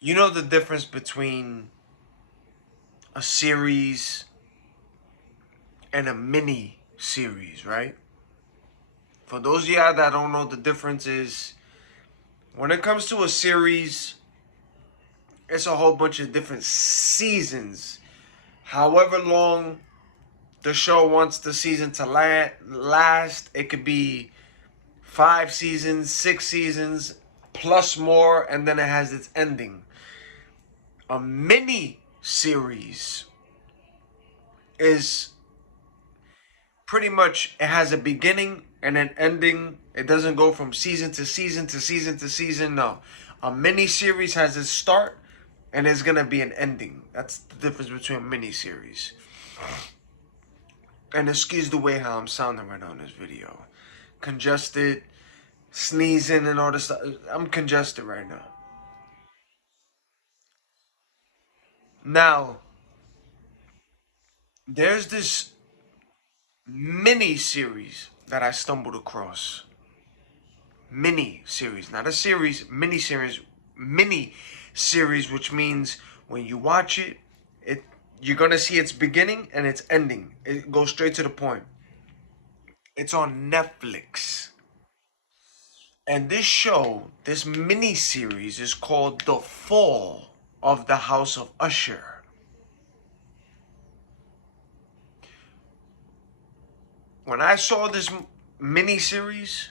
You know the difference between a series and a mini series, right? For those of y'all that don't know, the difference is when it comes to a series, it's a whole bunch of different seasons. However long the show wants the season to last, it could be 5 seasons, 6 seasons, plus more, and then it has its ending. A mini series is pretty much, it has a beginning and an ending. It doesn't go from season to season to season to season. No, a mini series has its start and there's gonna be an ending. That's the difference between a mini series. And excuse the way how I'm sounding right now in this video. Congested, sneezing and all this stuff. I'm congested right now. Now, there's this mini series that I stumbled across. Mini series, not a series, mini series, mini series, which means when you watch it, you're gonna see its beginning and its ending. It goes straight to the point. It's on Netflix. And this show, this mini series, is called The Fall of the House of Usher. When I saw this mini series,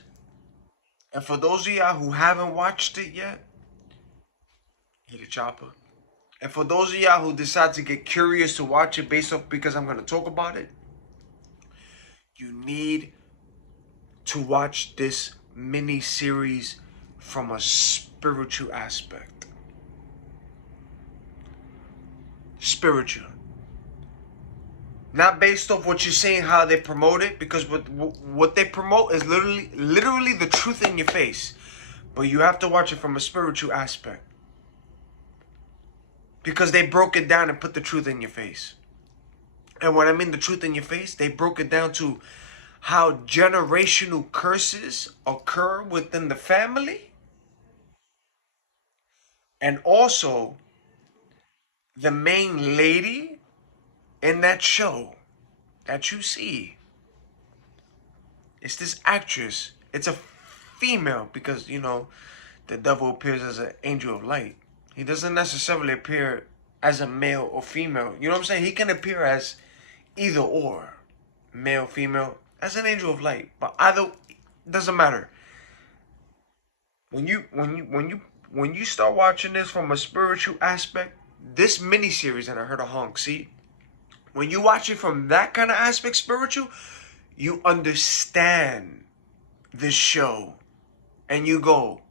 and for those of y'all who haven't watched it yet, hit a chopper. And for those of y'all who decide to get curious to watch it based off because I'm going to talk about it, you need to watch this mini series from a spiritual aspect. Spiritual. Not based off what you're saying, how they promote it, because what they promote is literally the truth in your face. But you have to watch it from a spiritual aspect. Because they broke it down and put the truth in your face. And when I mean the truth in your face, they broke it down to how generational curses occur within the family. And also, the main lady in that show that you see, it's this actress. It's a female because, the devil appears as an angel of light. He doesn't necessarily appear as a male or female. You know what I'm saying? He can appear as either or, male, female, as an angel of light. But either doesn't matter. When you start watching this from a spiritual aspect, this miniseries, and I heard a honk, see, when you watch it from that kind of aspect, spiritual, you understand this show, and you go,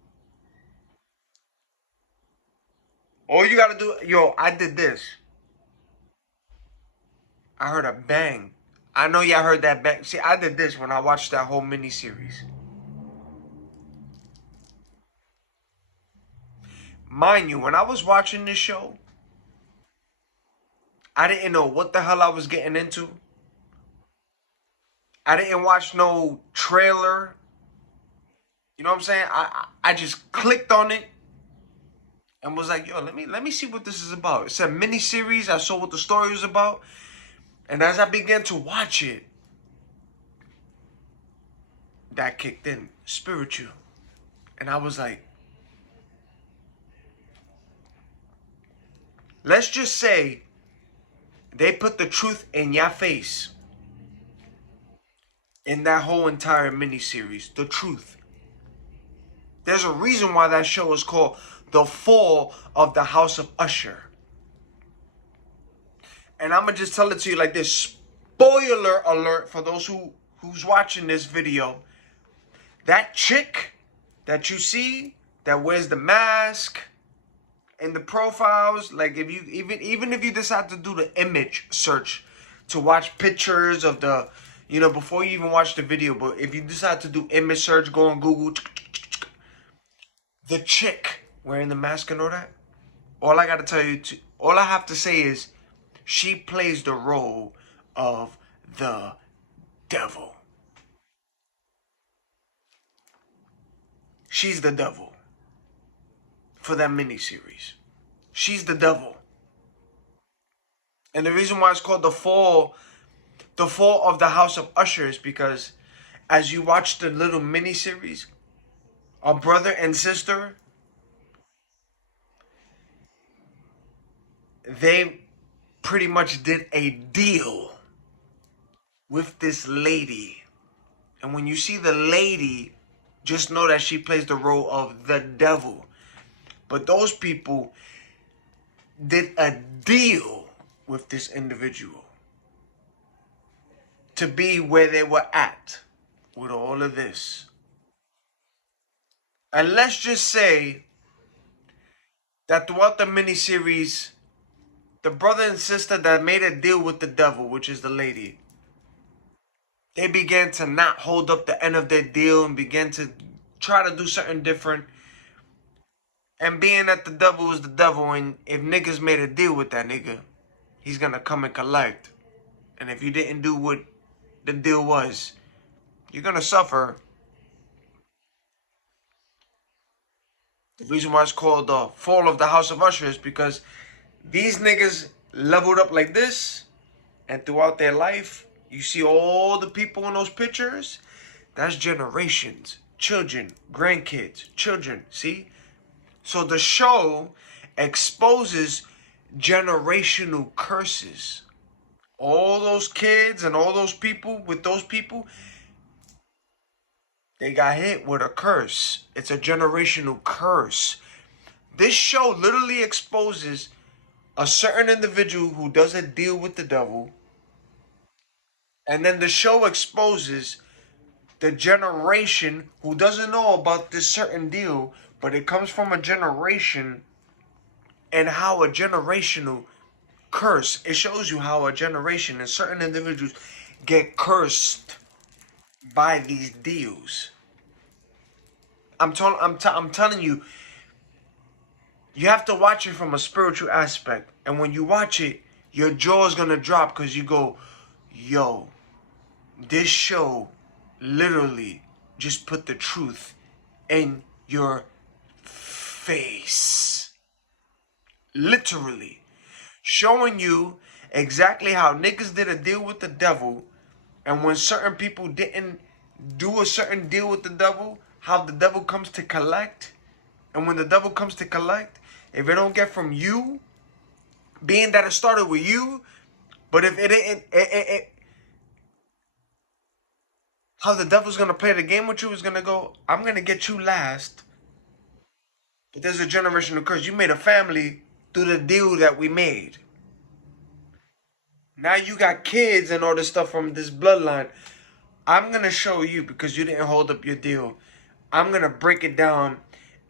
all you gotta do, yo, I did this. I heard a bang. I know y'all heard that bang. See, I did this when I watched that whole miniseries. Mind you, when I was watching this show, I didn't know what the hell I was getting into. I didn't watch no trailer. You know what I'm saying? I just clicked on it and was like, yo, let me see what this is about. It's a mini series. I saw what the story was about. And as I began to watch it, that kicked in. Spiritual. And I was like, let's just say they put the truth in your face in that whole entire miniseries. The truth. There's a reason why that show is called The Fall of the House of Usher. And I'm going to just tell it to you like this. Spoiler alert for those who's watching this video. That chick that you see that wears the mask in the profiles, like if you even if you decide to do the image search to watch pictures of the, before you even watch the video, but if you decide to do image search, go on Google, the chick wearing the mask and all that, all I gotta tell you, all I have to say is she plays the role of the devil. She's the devil for that miniseries. She's the devil. And the reason why it's called the fall of the House of Usher is because as you watch the little mini series, a brother and sister, they pretty much did a deal with this lady. And when you see the lady, just know that she plays the role of the devil. But those people did a deal with this individual to be where they were at with all of this. And let's just say that throughout the miniseries, the brother and sister that made a deal with the devil, which is the lady, they began to not hold up the end of their deal and began to try to do something different. And being that the devil is the devil, and if niggas made a deal with that nigga, he's gonna come and collect. And if you didn't do what the deal was, you're gonna suffer. The reason why it's called the fall of the House of Usher is because these niggas leveled up like this, and throughout their life, you see all the people in those pictures. That's generations, children, grandkids, children. See? So the show exposes generational curses. All those kids and all those people with those people, they got hit with a curse. It's a generational curse. This show literally exposes a certain individual who doesn't deal with the devil. And then the show exposes the generation who doesn't know about this certain deal, but it comes from a generation, and how a generational curse, it shows you how a generation and certain individuals get cursed by these deals. I'm telling you, you have to watch it from a spiritual aspect. And when you watch it, your jaw is gonna drop because you go, yo, this show literally just put the truth in your face. Literally. Showing you exactly how niggas did a deal with the devil, and when certain people didn't do a certain deal with the devil, how the devil comes to collect. And when the devil comes to collect, if it don't get from you, being that it started with you, but if it didn't, how the devil's gonna play the game with you is gonna go, I'm gonna get you last. But there's a generational curse. You made a family through the deal that we made. Now you got kids and all this stuff from this bloodline. I'm gonna show you, because you didn't hold up your deal. I'm gonna break it down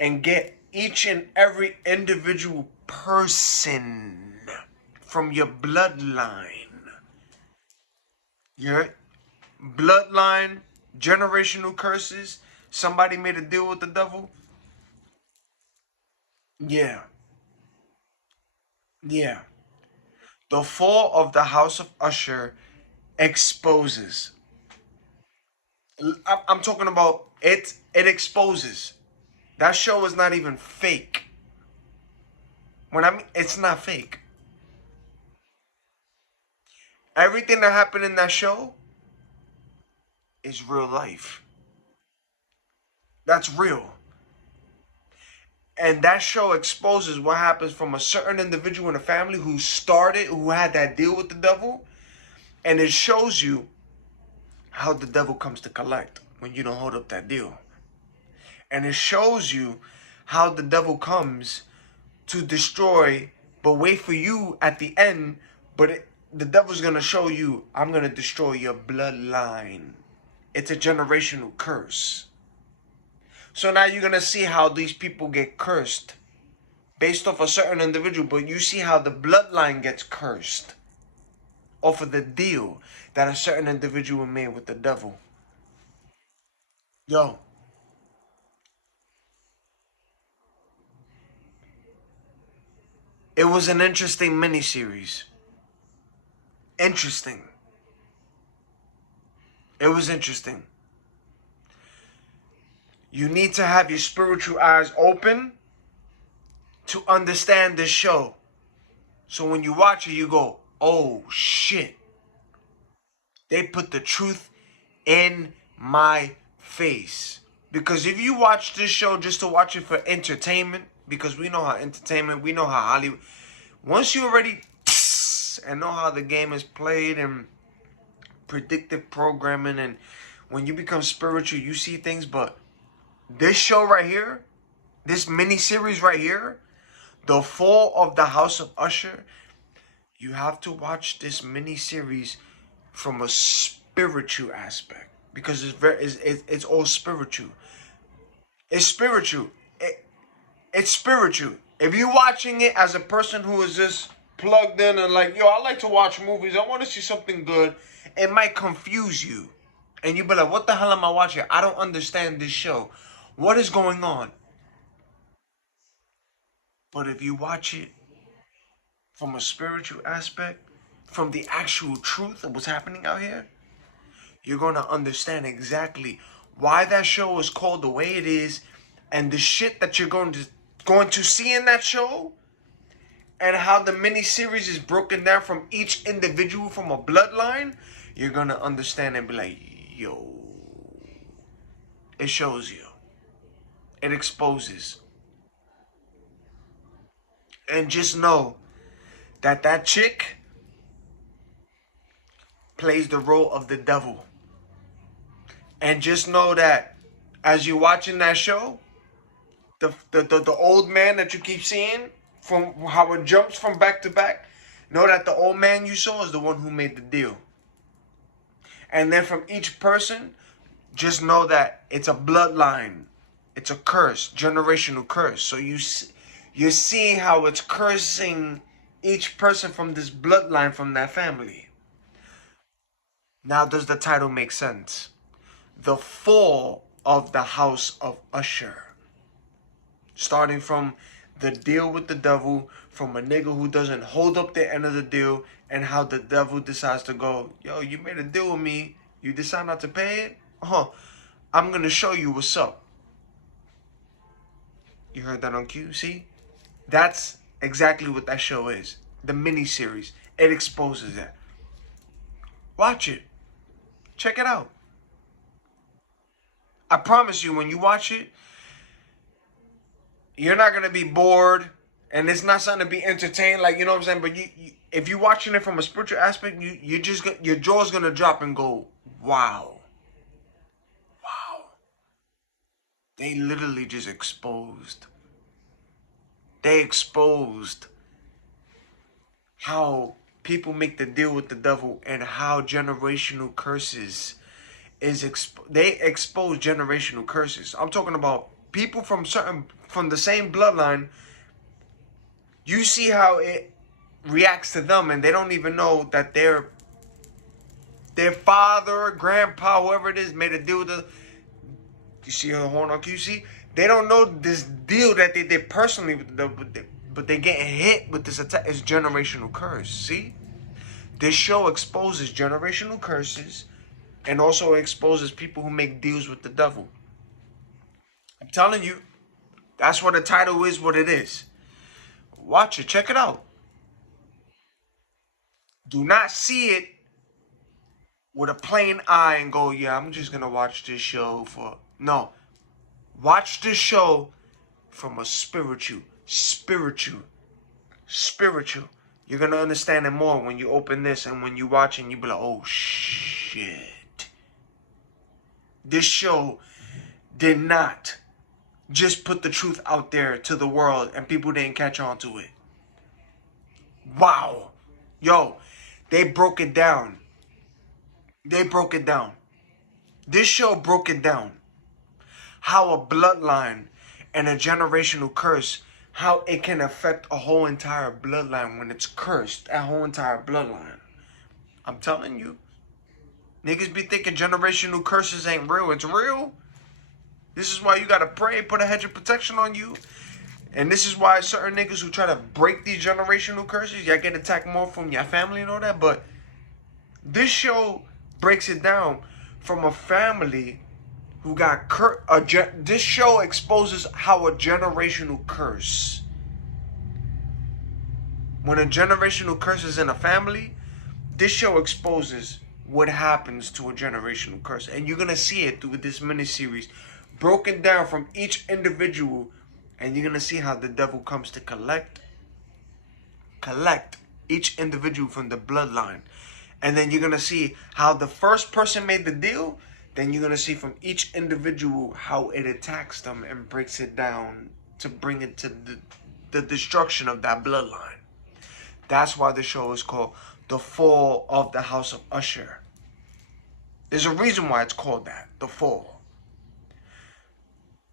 and get each and every individual person from your bloodline. Your bloodline, generational curses. Somebody made a deal with the devil. Yeah. Yeah. The fall of the House of Usher exposes. I'm talking about it. It exposes. That show is not even fake. When I mean, it's not fake. Everything that happened in that show is real life. That's real. And that show exposes what happens from a certain individual in a family who had that deal with the devil. And it shows you how the devil comes to collect when you don't hold up that deal. And it shows you how the devil comes to destroy, but wait for you at the end. But the devil's going to show you, I'm going to destroy your bloodline. It's a generational curse. So now you're going to see how these people get cursed based off a certain individual, but you see how the bloodline gets cursed off of the deal that a certain individual made with the devil. Yo, it was an interesting miniseries. Interesting. It was interesting. You need to have your spiritual eyes open to understand this show. So when you watch it, you go, oh shit. They put the truth in my face. Because if you watch this show just to watch it for entertainment, because we know how entertainment, we know how Hollywood, once you already and know how the game is played and predictive programming, and when you become spiritual, you see things. But this show right here, this mini series right here, The Fall of the House of Usher, you have to watch this mini series from a spiritual aspect, because it's all spiritual. It's spiritual. It's spiritual. If you're watching it as a person who is just plugged in and like, yo, I like to watch movies, I want to see something good, it might confuse you. And you be like, what the hell am I watching? I don't understand this show. What is going on? But if you watch it from a spiritual aspect, from the actual truth of what's happening out here, you're going to understand exactly why that show is called the way it is, and the shit that you're going to see in that show, and how the mini series is broken down from each individual from a bloodline. You're going to understand and be like, yo, it shows you. It exposes. And just know that that chick plays the role of the devil. And just know that as you're watching that show, the old man that you keep seeing, from how it jumps from back to back, know that the old man you saw is the one who made the deal. And then from each person, just know that it's a bloodline. It's a curse, generational curse. So you're seeing how it's cursing each person from this bloodline, from that family. Now, does the title make sense? The Fall of the House of Usher. Starting from the deal with the devil, from a nigga who doesn't hold up the end of the deal, and how the devil decides to go, yo, you made a deal with me, you decide not to pay it? I'm gonna show you what's up. You heard that on cue, see? That's exactly what that show is. The mini-series. It exposes that. Watch it. Check it out. I promise you, when you watch it, you're not gonna be bored, and it's not something to be entertained, like, you know what I'm saying. But if you're watching it from a spiritual aspect, you just your jaw's gonna drop and go, wow, wow. They literally just exposed. They exposed how people make the deal with the devil, and how generational curses they expose generational curses. I'm talking about people from the same bloodline. You see how it reacts to them, and they don't even know that their father, grandpa, whoever it is, made a deal with the. You see her horn on QC? They don't know this deal that they did personally with but they getting hit with this attack. It's generational curse. See, this show exposes generational curses, and also exposes people who make deals with the devil. I'm telling you, that's what the title is, what it is. Watch it, check it out. Do not see it with a plain eye and go, yeah, I'm just gonna watch this show for. No. Watch this show from a spiritual. You're gonna understand it more when you open this, and when you watch it, you be like, oh shit. This show did not just put the truth out there to the world and people didn't catch on to it. Wow. Yo, they broke it down. This show broke it down. How a bloodline and a generational curse, how it can affect a whole entire bloodline when it's cursed. That whole entire bloodline. I'm telling you. Niggas be thinking generational curses ain't real. It's real. This is why you gotta pray, put a hedge of protection on you. And this is why certain niggas who try to break these generational curses, y'all get attacked more from your family and all that. But this show breaks it down from a family who got this show exposes how a generational curse When a generational curse is in a family, this show exposes what happens to a generational curse. And you're going to see it through this miniseries, broken down from each individual. And you're going to see how the devil comes to collect each individual from the bloodline. And then you're going to see how the first person made the deal. Then you're going to see from each individual how it attacks them and breaks it down to bring it to the destruction of that bloodline. That's why the show is called The Fall of the House of Usher. There's a reason why it's called that, The Fall.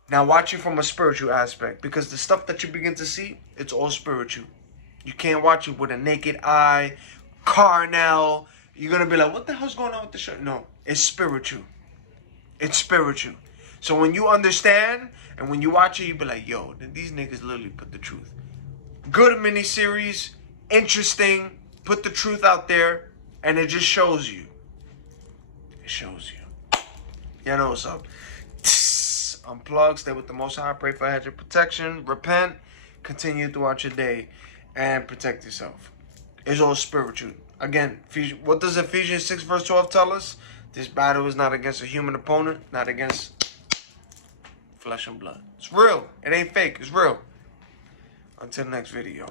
Now watch it from a spiritual aspect, because the stuff that you begin to see, it's all spiritual. You can't watch it with a naked eye, carnal. You're going to be like, what the hell's going on with the show? No, it's spiritual. It's spiritual. So when you understand and when you watch it, you be like, yo, these niggas literally put the truth. Good miniseries, interesting, put the truth out there, and it just shows you. It shows you. You know what's up. Unplug, stay with the Most High, pray for a hedge of protection, repent, continue throughout your day, and protect yourself. It's all spiritual. Again, what does Ephesians 6 verse 12 tell us? This battle is not against a human opponent, not against flesh and blood. It's real. It ain't fake. It's real. Until next video.